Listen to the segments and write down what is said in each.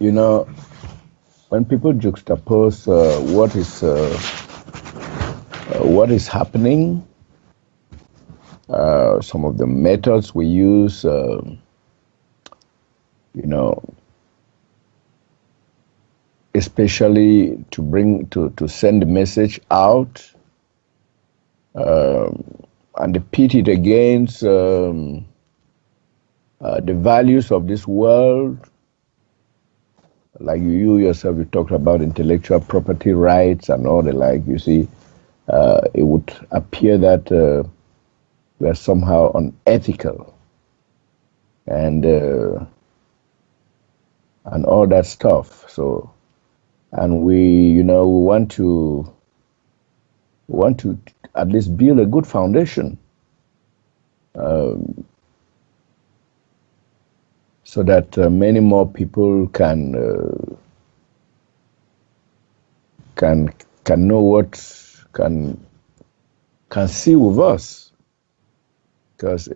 You know, when people juxtapose what is happening, some of the methods we use, you know, especially to send the message out, and to pit it against the values of this world. Like you yourself, you talked about intellectual property rights and all the like. You see, it would appear that we are somehow unethical, and all that stuff. So, and we want to at least build a good foundation, so that many more people can know can see with us, because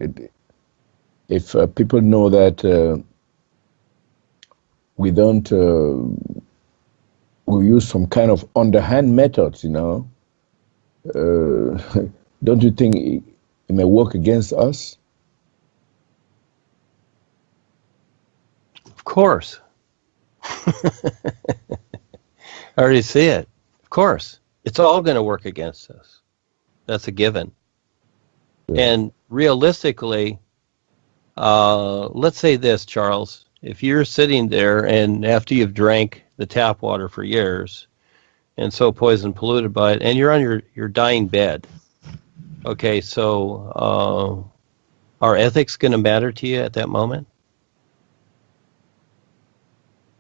if people know that we don't we use some kind of underhand methods, don't you think it may work against us? Of course. I already see it. Of course. It's all going to work against us. That's a given. Yeah. And realistically, let's say this, Charles. If you're sitting there and after you've drank the tap water for years and so poisoned, polluted by it, and you're on your dying bed, okay, so are ethics going to matter to you at that moment?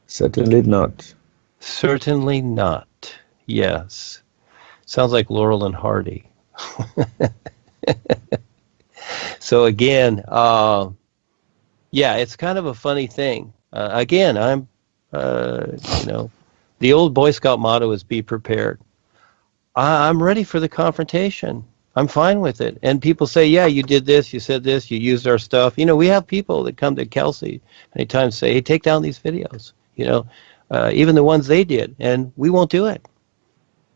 Certainly not. Certainly not. Yes. Sounds like Laurel and Hardy. So again, yeah, it's kind of a funny thing. Again, I'm, the old Boy Scout motto is be prepared. I'm ready for the confrontation. I'm fine with it. And people say, yeah, you did this, you said this, you used our stuff. We have people that come to Kelsey many times say, hey, take down these videos. Even the ones they did, and we won't do it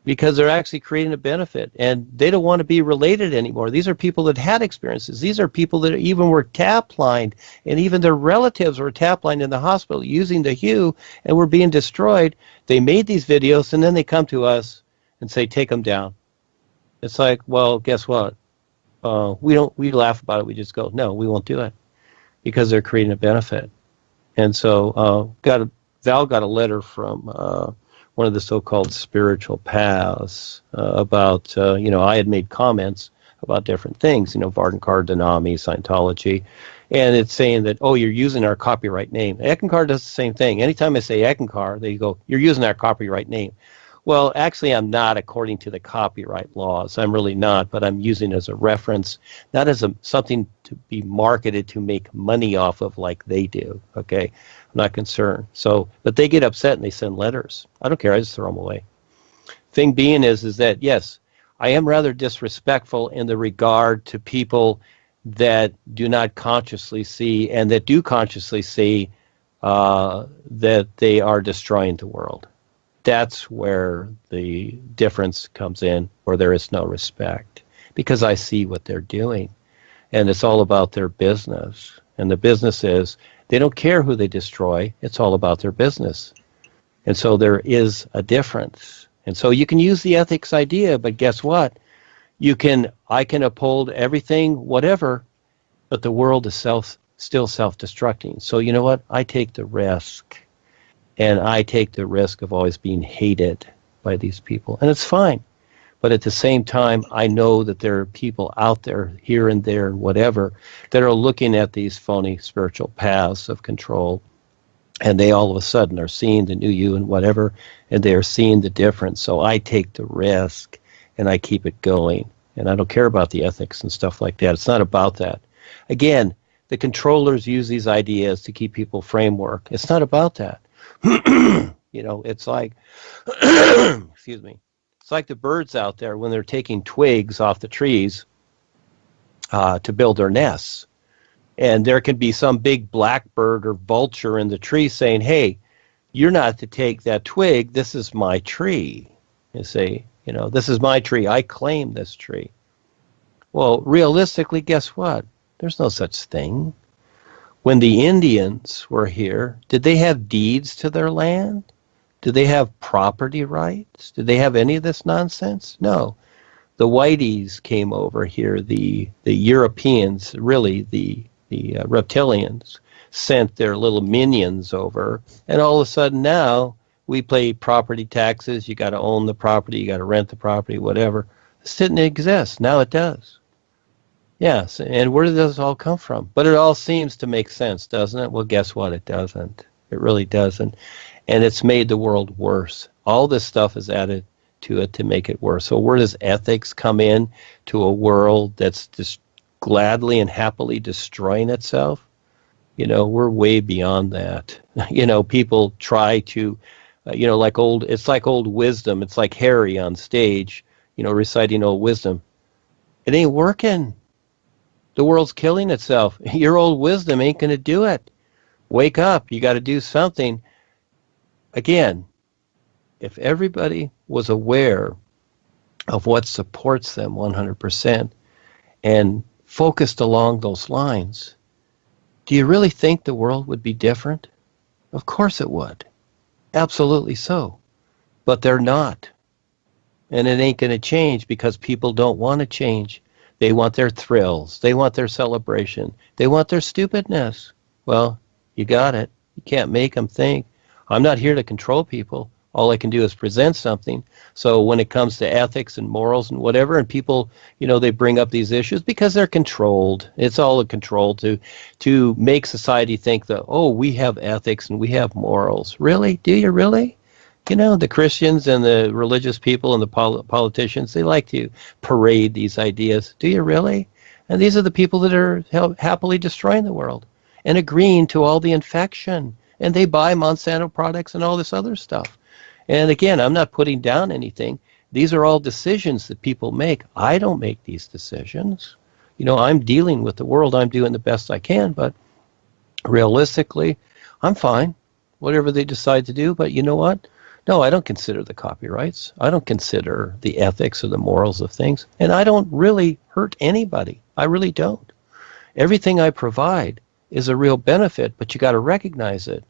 because they're actually creating a benefit, and they don't want to be related anymore. These are people that had experiences. These are people that even were tap-lined, and even their relatives were tap-lined in the hospital using the HU and were being destroyed. They made these videos, and then they come to us and say, take them down. It's like, well, guess what? We laugh about it. We just go, no, we won't do it because they're creating a benefit. And so Val got a letter from one of the so-called spiritual paths about, I had made comments about different things, Vardankar, Dhanami, Scientology, and it's saying that, oh, you're using our copyright name. Ekankar does the same thing. Anytime I say Ekankar, they go, you're using our copyright name. Well, actually, I'm not according to the copyright laws. I'm really not, but I'm using it as a reference, not as something to be marketed to make money off of like they do, okay? I'm not concerned. So, but they get upset and they send letters. I don't care. I just throw them away. Thing being is that, yes, I am rather disrespectful in the regard to people that do not consciously see and that do consciously see that they are destroying the world. That's where the difference comes in, where there is no respect, because I see what they're doing, and it's all about their business. And the business is, they don't care who they destroy. It's all about their business. And so there is a difference. And so you can use the ethics idea, but guess what? I can uphold everything, whatever, but the world is still self-destructing. So you know what? I take the risk. And I take the risk of always being hated by these people. And it's fine. But at the same time, I know that there are people out there, here and there, and whatever, that are looking at these phony spiritual paths of control. And they all of a sudden are seeing the new you and whatever, and they are seeing the difference. So I take the risk, and I keep it going. And I don't care about the ethics and stuff like that. It's not about that. Again, the controllers use these ideas to keep people framework. It's not about that. It's like, excuse me, it's like the birds out there when they're taking twigs off the trees to build their nests. And there can be some big blackbird or vulture in the tree saying, hey, You're not to take that twig. This is my tree. You see, this is my tree. I claim this tree. Well, realistically, guess what? There's no such thing. When the Indians were here, did they have deeds to their land? Did they have property rights? Did they have any of this nonsense? No. The whiteys came over here, the Europeans, really the reptilians, sent their little minions over, and all of a sudden now we pay property taxes. You got to own the property, you got to rent the property, whatever. This didn't exist. Now it does. Yes, and where does this all come from? But it all seems to make sense, doesn't it? Well, guess what? It doesn't. It really doesn't. And it's made the world worse. All this stuff is added to it to make it worse. So where does ethics come in to a world that's just gladly and happily destroying itself? We're way beyond that. People try to, it's like old wisdom. It's like Harry on stage, reciting old wisdom. It ain't working. The world's killing itself. Your old wisdom ain't going to do it. Wake up. You got to do something. Again, if everybody was aware of what supports them 100% and focused along those lines, do you really think the world would be different? Of course it would. Absolutely so. But they're not. And it ain't going to change because people don't want to change. They want their thrills. They want their celebration. They want their stupidness. Well, you got it. You can't make them think. I'm not here to control people. All I can do is present something. So when it comes to ethics and morals and whatever, and people, they bring up these issues because they're controlled. It's all a control to make society think that, oh, we have ethics and we have morals. Really? Do you really? The Christians and the religious people and the politicians, they like to parade these ideas. Do you really? And these are the people that are happily destroying the world and agreeing to all the infection. And they buy Monsanto products and all this other stuff. And again, I'm not putting down anything. These are all decisions that people make. I don't make these decisions. I'm dealing with the world. I'm doing the best I can. But realistically, I'm fine. Whatever they decide to do. But you know what? No, I don't consider the copyrights. I don't consider the ethics or the morals of things. And I don't really hurt anybody. I really don't. Everything I provide is a real benefit, but you got to recognize it.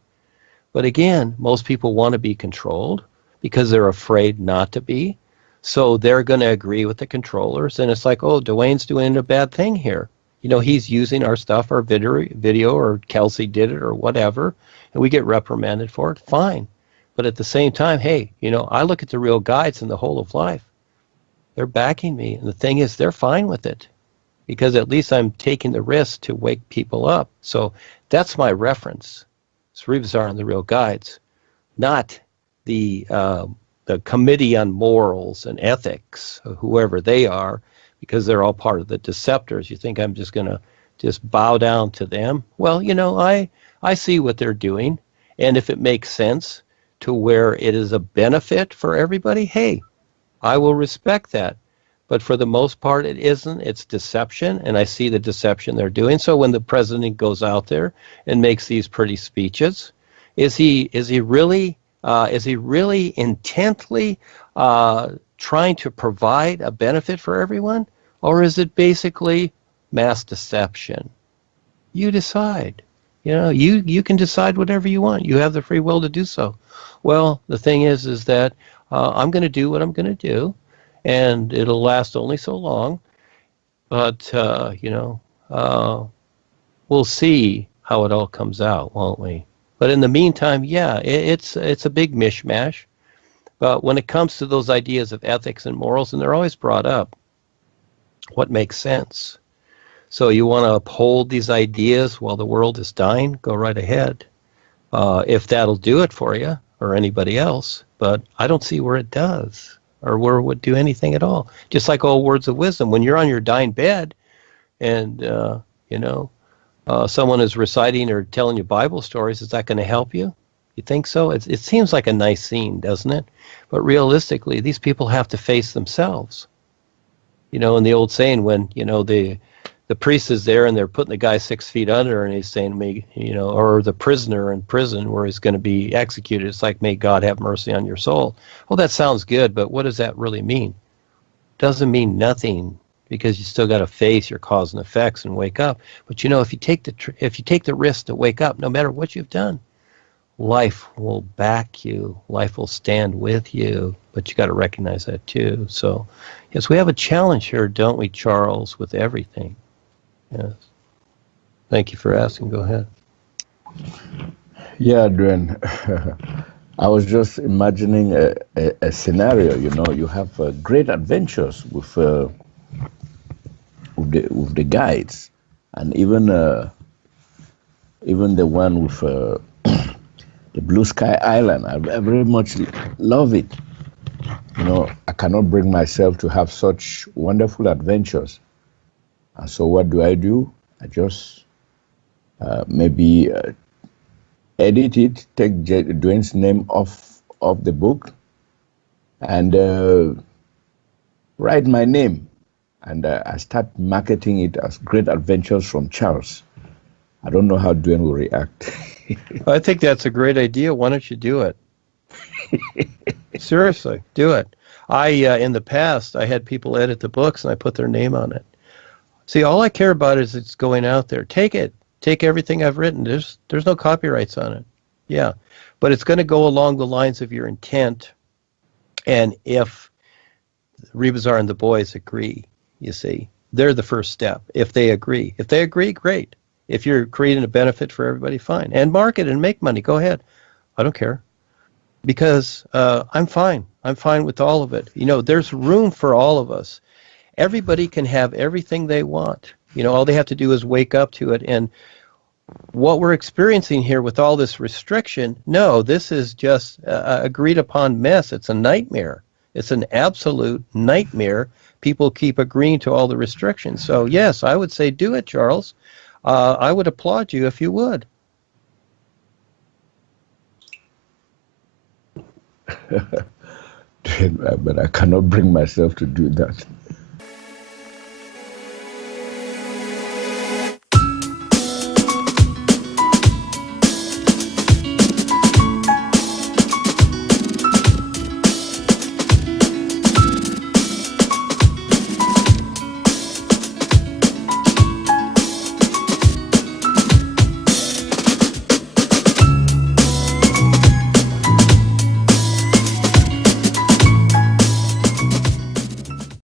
But again, most people want to be controlled because they're afraid not to be. So they're going to agree with the controllers. And it's like, oh, Duane's doing a bad thing here. He's using our stuff, our video, or Kelsey did it or whatever, and we get reprimanded for it. Fine. But at the same time, hey, I look at the real guides in the whole of life. They're backing me. And the thing is, they're fine with it because at least I'm taking the risk to wake people up. So that's my reference. Srivasar and the real guides, not the Committee on Morals and Ethics, whoever they are, because they're all part of the deceptors. You think I'm just going to just bow down to them? Well, I see what they're doing. And if it makes sense to where it is a benefit for everybody, hey, I will respect that. But for the most part, it isn't. It's deception, and I see the deception they're doing. So when the president goes out there and makes these pretty speeches, is he really intently trying to provide a benefit for everyone, or is it basically mass deception? You decide. You can decide whatever you want. You have the free will to do so. Well, the thing is that I'm going to do what I'm going to do. And it'll last only so long, but we'll see how it all comes out, won't we? But in the meantime, yeah, it's a big mishmash. But when it comes to those ideas of ethics and morals, and they're always brought up, what makes sense? So you want to uphold these ideas while the world is dying? Go right ahead. If that'll do it for you or anybody else, but I don't see where it does. Or where it would do anything at all. Just like all words of wisdom. When you're on your dying bed and, someone is reciting or telling you Bible stories, is that going to help you? You think so? It seems like a nice scene, doesn't it? But realistically, these people have to face themselves. In the old saying, when, the priest is there and they're putting the guy 6 feet under and he's saying, may, you know, or the prisoner in prison where he's going to be executed. It's like, may God have mercy on your soul. Well, that sounds good, but what does that really mean? Doesn't mean nothing, because you still got to face your cause and effects and wake up. But you know, if you take the risk to wake up, no matter what you've done, life will back you. Life will stand with you. But you got to recognize that too. So, yes, we have a challenge here, don't we, Charles, with everything. Yes. Thank you for asking. Go ahead. Yeah, Duane. I was just imagining a scenario. You know, you have great adventures with the guides, and even the one with the Blue Sky Island. I very much love it. You know, I cannot bring myself to have such wonderful adventures. And so what do? I just maybe edit it, take Duane's name off the book, and write my name. And I start marketing it as Great Adventures from Charles. I don't know how Duane will react. I think that's a great idea. Why don't you do it? Seriously, do it. In the past, I had people edit the books and I put their name on it. See, all I care about is it's going out there. Take it. Take everything I've written. There's no copyrights on it. Yeah. But it's going to go along the lines of your intent. And if Rebazar and the boys agree, you see, they're the first step. If they agree. If they agree, great. If you're creating a benefit for everybody, fine. And market and make money. Go ahead. I don't care. Because I'm fine. I'm fine with all of it. You know, there's room for all of us. Everybody can have everything they want. You know, all they have to do is wake up to it. And what we're experiencing here with all this restriction, no, this is just agreed upon mess. It's a nightmare. It's an absolute nightmare. People keep agreeing to all the restrictions. So, yes, I would say do it, Charles. I would applaud you if you would. But I cannot bring myself to do that.